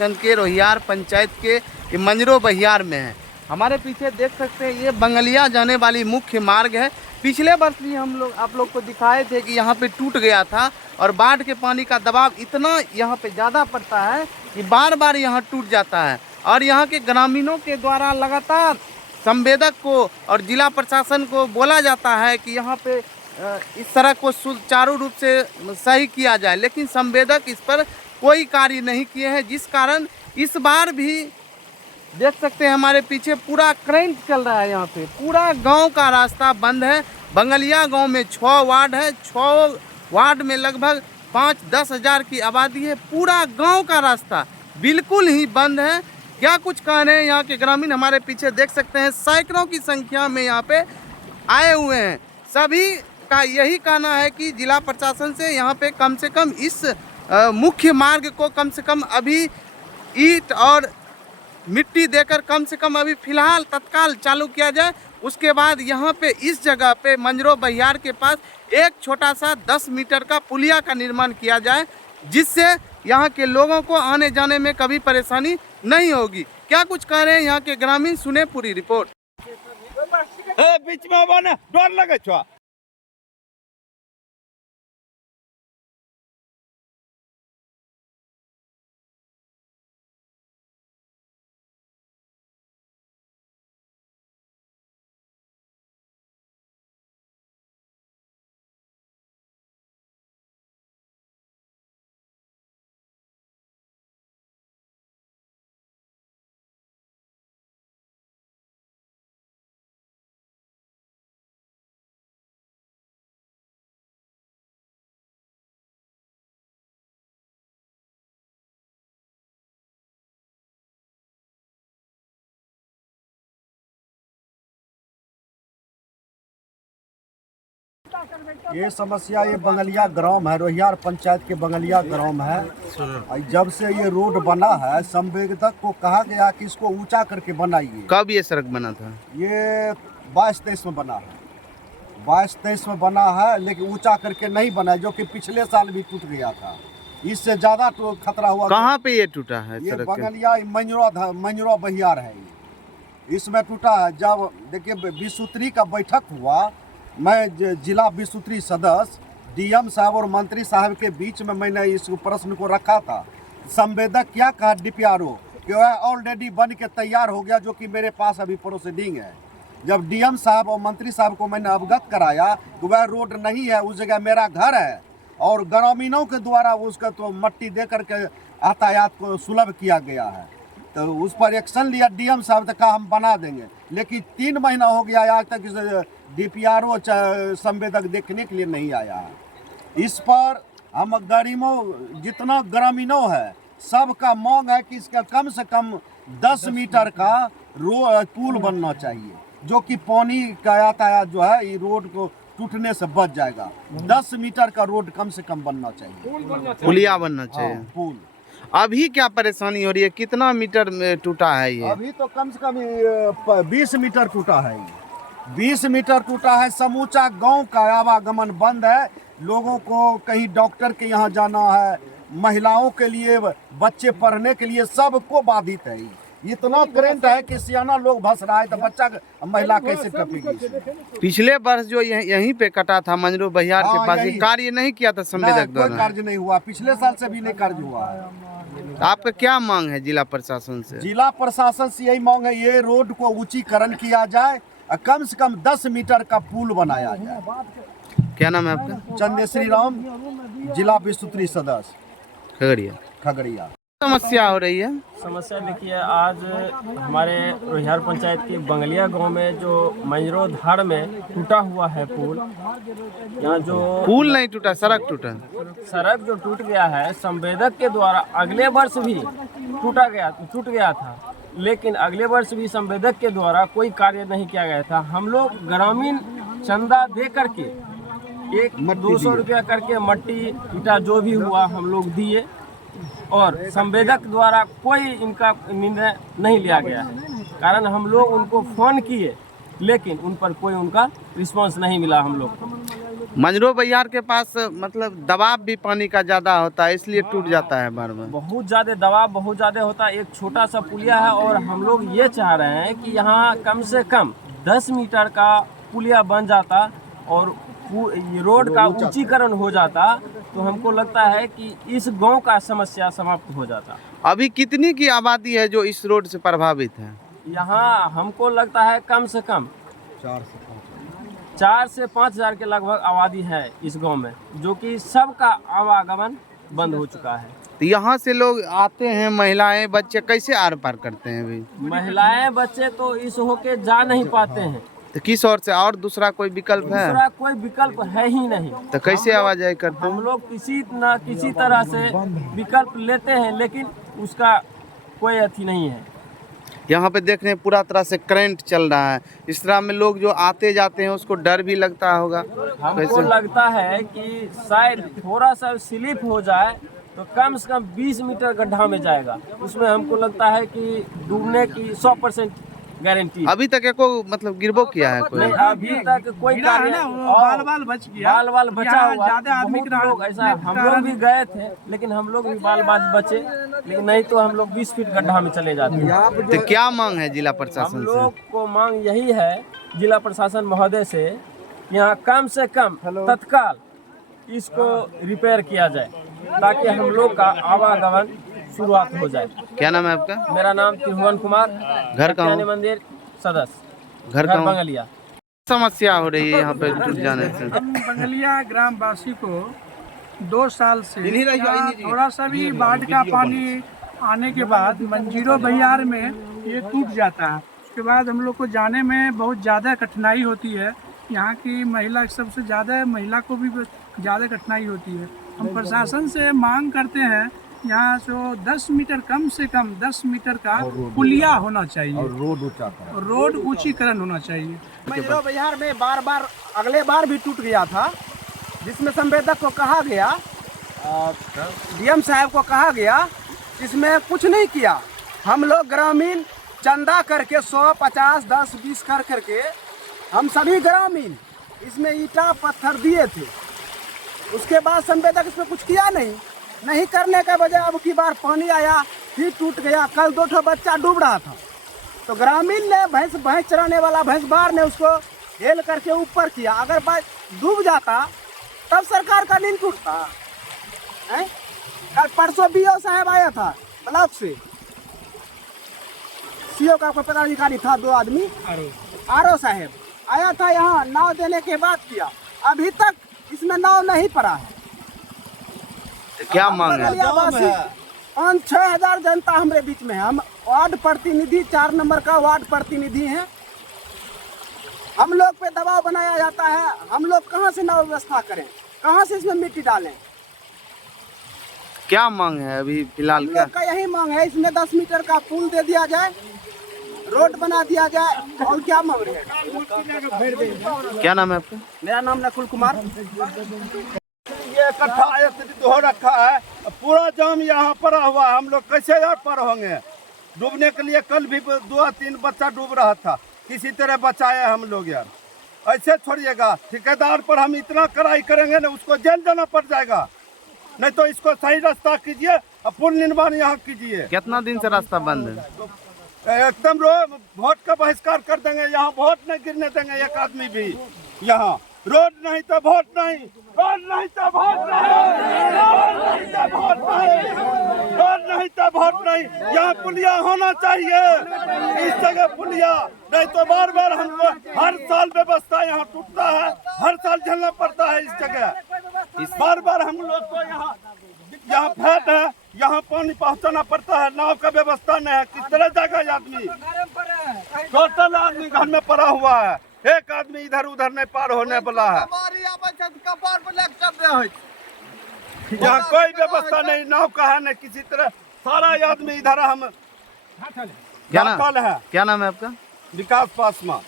प्रखंड के रोहियार पंचायत के मंजरो बहियार में है। हमारे पीछे देख सकते हैं ये बंगलिया जाने वाली मुख्य मार्ग है। पिछले वर्ष भी हम लोग आप लोग को दिखाए थे कि यहाँ पे टूट गया था और बाढ़ के पानी का दबाव इतना यहाँ पे ज़्यादा पड़ता है कि बार बार यहाँ टूट जाता है। और यहाँ के ग्रामीणों के द्वारा लगातार संवेदक को और जिला प्रशासन को बोला जाता है कि यहाँ पे इस सड़क को सुचारू रूप से सही किया जाए, लेकिन संवेदक इस पर कोई कार्य नहीं किए हैं, जिस कारण इस बार भी देख सकते हैं हमारे पीछे पूरा करंट चल रहा है। यहाँ पे पूरा गांव का रास्ता बंद है। बंगलिया गांव में 6 वार्ड है, 6 वार्ड में लगभग 5-10 हज़ार की आबादी है। पूरा गांव का रास्ता बिल्कुल ही बंद है। क्या कुछ कह रहे हैं यहाँ के ग्रामीण, हमारे पीछे देख सकते हैं सैकड़ों की संख्या में यहाँ पे आए हुए हैं। सभी का यही कहना है कि जिला प्रशासन से यहाँ पे कम से कम इस मुख्य मार्ग को कम से कम अभी ईंट और मिट्टी देकर कम से कम अभी फिलहाल तत्काल चालू किया जाए। उसके बाद यहाँ पे इस जगह पे मंजरो बहियार के पास एक छोटा सा 10 मीटर का पुलिया का निर्माण किया जाए, जिससे यहाँ के लोगों को आने जाने में कभी परेशानी नहीं होगी। क्या कुछ कह रहे हैं यहाँ के ग्रामीण, सुने पूरी रिपोर्ट। बीच में डर लगे छो। ये समस्या ये बंगलिया ग्राम है, रोहियार पंचायत के बंगलिया ग्राम है। जब से ये रोड बना है, संवेदक को कहा गया कि इसको ऊंचा करके बनाइए। कब ये सड़क बना था? ये 22-23 में बना है, 22-23 में बना है, लेकिन ऊंचा करके नहीं बना है, जो कि पिछले साल भी टूट गया था। इससे ज्यादा तो खतरा हुआ। कहाँ पे ये टूटा है? ये बंगलिया मंजरो बहियार है, इसमें टूटा है। जब देखिए 20 सूत्री का बैठक हुआ, मैं जिला 20 सूत्री सदस्य डीएम साहब और मंत्री साहब के बीच में मैंने इस प्रश्न को रखा था। संवेदक क्या कहा डीपीआरओ कि वह ऑलरेडी बन के तैयार हो गया, जो कि मेरे पास अभी प्रोसीडिंग है। जब डीएम साहब और मंत्री साहब को मैंने अवगत कराया कि वह रोड नहीं है, उस जगह मेरा घर है और ग्रामीणों के द्वारा उसका तो मट्टी दे करके यातायात को सुलभ किया गया है, तो उस पर एक्शन लिया डीएम साहब ने, कहा हम बना देंगे। लेकिन 3 महीना हो गया, आज तक डीपीआरओ संवेदक देखने के लिए नहीं आया है। इस पर हम गरीबों जितना ग्रामीणों है सबका मांग है कि इसका कम से कम 10 मीटर का पुल बनना चाहिए, जो कि पानी का यातायात जो है ये रोड को टूटने से बच जाएगा। 10 मीटर का रोड कम से कम बनना चाहिए, पुलिया बनना चाहिए। पुल। अभी क्या परेशानी हो रही है? कितना मीटर में टूटा है ये? अभी तो कम से कम 20 मीटर टूटा है, 20 मीटर टूटा है। समूचा गांव का आवागमन बंद है। लोगों को कहीं डॉक्टर के यहाँ जाना है, महिलाओं के लिए, बच्चे पढ़ने के लिए, सबको बाधित है। इतना करंट है कि सियाना लोग भस रहा है, तो बच्चा महिला कैसे टपेगी? पिछले वर्ष जो यहीं पे कटा था मंजरो बहियार के पास, ये कार्य नहीं किया था संवेदक द्वारा? कोई कार्य नहीं हुआ, पिछले साल से भी नहीं कार्य हुआ है। आपका क्या मांग है जिला प्रशासन से? जिला प्रशासन से यही मांग है, ये रोड को ऊंचीकरण किया जाए, कम से कम 10 मीटर का पुल बनाया जाए। क्या नाम है आपका? चंदेश्वरी राम, जिला 20 सूत्री सदस्य खगड़िया। समस्या हो रही है? समस्या देखिए, आज हमारे रोहियार पंचायत के बंगलिया गांव में जो मंजरो धार में टूटा हुआ है पुल, यहाँ जो पुल नहीं टूटा, सड़क टूटा। सड़क जो टूट गया है, संवेदक के द्वारा अगले वर्ष भी टूट गया था, लेकिन अगले वर्ष भी संवेदक के द्वारा कोई कार्य नहीं किया गया था। हम लोग ग्रामीण चंदा दे करके 200 रुपया करके मट्टी ईटा जो भी हुआ हम लोग दिए, और संवेदक द्वारा कोई इनका निर्णय नहीं लिया गया है। कारण हम लोग उनको फ़ोन किए, लेकिन उन पर कोई उनका रिस्पांस नहीं मिला हम लोग को। मंजरो बहियार के पास मतलब दबाव भी पानी का ज़्यादा होता है, इसलिए टूट जाता है बार बार। बहुत ज़्यादा दबाव बहुत ज़्यादा होता है। एक छोटा सा पुलिया है और हम लोग ये चाह रहे हैं कि यहाँ कम से कम 10 मीटर का पुलिया बन जाता और ये रोड का ऊंचीकरण हो जाता तो हमको लगता है कि इस गांव का समस्या समाप्त हो जाता। अभी कितनी की आबादी है जो इस रोड से प्रभावित है? यहाँ हमको लगता है कम से कम 4 से 5 हज़ार के लगभग आबादी है इस गांव में, जो कि सबका आवागमन बंद हो चुका है। तो यहाँ से लोग आते हैं, महिलाएं बच्चे कैसे आर पार करते हैं अभी? महिलाएं बच्चे तो इस होके जा नहीं पाते हैं। तो किस ओर से और दूसरा कोई विकल्प है? दूसरा कोई विकल्प है ही नहीं। तो कैसे आवाजाही करते हैं? हम लोग किसी न किसी तरह से विकल्प लेते हैं, लेकिन उसका कोई अथी नहीं है। यहाँ पे देख रहे हैं पूरा तरह से करंट चल रहा है, इस तरह में लोग जो आते जाते हैं उसको डर भी लगता होगा। हमको लगता है कि शायद थोड़ा सा स्लिप हो जाए तो कम से कम 20 मीटर गड्ढा में जाएगा। उसमें हमको लगता है कि डूबने की 100% गारंटी। अभी तक एको मतलब गिरबो किया है कोई? नहीं, अभी तक कोई कार्य बाल बच गया, बाल बचा हुआ। ज्यादा आदमी बहुत लोग ऐसा, हम लोग भी गए थे लेकिन हम लोग भी बाल बचे, लेकिन नहीं तो हम लोग 20 फीट गड्ढा में चले जाते हैं। तो क्या मांग है जिला हम प्रशासन लोग को मांग यही है जिला प्रशासन महोदय से, यहाँ कम से कम तत्काल इसको रिपेयर किया जाए ताकि हम लोग का आवागमन शुरुआत हो जाए। क्या नाम है आपका? मेरा नाम त्रिभुवन कुमार, घर कहाँ? सत्यानी मंदिर सदस्य, घर कहाँ? बंगलिया। समस्या हो रही है यहाँ पे टूट जाने से? हम बंगलिया ग्रामवासी को 2 साल से थोड़ा सा भी बाढ़ का पानी आने के बाद मंजीरो बहियार में ये टूट जाता है। उसके बाद हम लोग को जाने में बहुत ज़्यादा कठिनाई होती है। यहाँ की महिला, सबसे ज़्यादा महिला को भी ज़्यादा कठिनाई होती है। हम प्रशासन से मांग करते हैं यहाँ से 10 मीटर, कम से कम 10 मीटर का पुलिया होना चाहिए और रोड ऊंचा करा। और रोड ऊंचीकरण होना चाहिए। मंजरो बहियार में बार अगले बार भी टूट गया था, जिसमें संवेदक को कहा गया, डीएम साहब को कहा गया, इसमें कुछ नहीं किया। हम लोग ग्रामीण चंदा करके 100, 50, 10, 20 कर करके हम सभी ग्रामीण इसमें ईटा पत्थर दिए थे। उसके बाद संवेदक इसमें कुछ किया नहीं करने के वजह अब की बार पानी आया, फिर टूट गया। कल 2 बच्चा डूब रहा था तो ग्रामीण ने भैंस चराने वाला भैंसबार ने उसको हेल करके ऊपर किया। अगर डूब जाता तब सरकार का नींद टूटता है। कल परसों बीओ साहब आया था ब्लॉक से, सीओ का कोई पदाधिकारी था, 2 आदमी, आरओ साहब आया था, यहाँ नाव देने के बाद किया। अभी तक इसमें नाव नहीं पड़ा है। क्या मांग है? 5-6 हज़ार जनता हमारे बीच में है। हम वार्ड प्रतिनिधि, 4 नंबर का वार्ड प्रतिनिधि हैं। हम लोग पे दबाव बनाया जाता है। हम लोग कहाँ से नाव व्यवस्था करें, कहाँ से इसमें मिट्टी डालें? क्या मांग है अभी फिलहाल? हम लोग का यही मांग है, इसमें 10 मीटर का पुल दे दिया जाए, रोड बना दिया जाए। और क्या मांग रहे हैं? क्या नाम है आपका? मेरा नाम नकुल कुमार। ये इकट्ठा एकत्रित हो रखा है, पूरा जाम यहाँ पड़ा हुआ है। हम लोग कैसे यार पार होंगे? डूबने के लिए कल भी 2-3 बच्चा डूब रहा था, किसी तरह बचाए हम लोग यार। ऐसे छोड़िएगा, ठेकेदार पर हम इतना कड़ाई करेंगे ना, उसको जेल जाना पड़ जाएगा। नहीं तो इसको सही रास्ता कीजिए और पुल निर्माण यहाँ कीजिए। कितना दिन से रास्ता बंद है? एकदम वोट का बहिष्कार कर देंगे, यहाँ वोट नहीं गिरने देंगे एक आदमी भी। यहाँ रोड नहीं तो वोट नहीं, रोड नहीं तो वोट नहीं, रोड नहीं तो वोट नहीं, रोड नहीं तो वोट नहीं। यहाँ पुलिया होना चाहिए, इस जगह पुलिया। नहीं तो बार बार हमको हर साल व्यवस्था यहाँ टूटता है, हर साल झेलना पड़ता है इस जगह। बार बार हम लोग को यहाँ फैट है, यहाँ पानी पहुँचाना पड़ता है, नाव का व्यवस्था नहीं है। किस तरह जाएगा आदमी? टोटल आदमी घर में पड़ा हुआ है, एक आदमी इधर उधर नहीं पार होने वाला है। यहाँ कोई व्यवस्था नहीं, नाव का है नहीं किसी तरह। सारा आदमी इधर हम क्या नाम है आपका? विकास पासवान।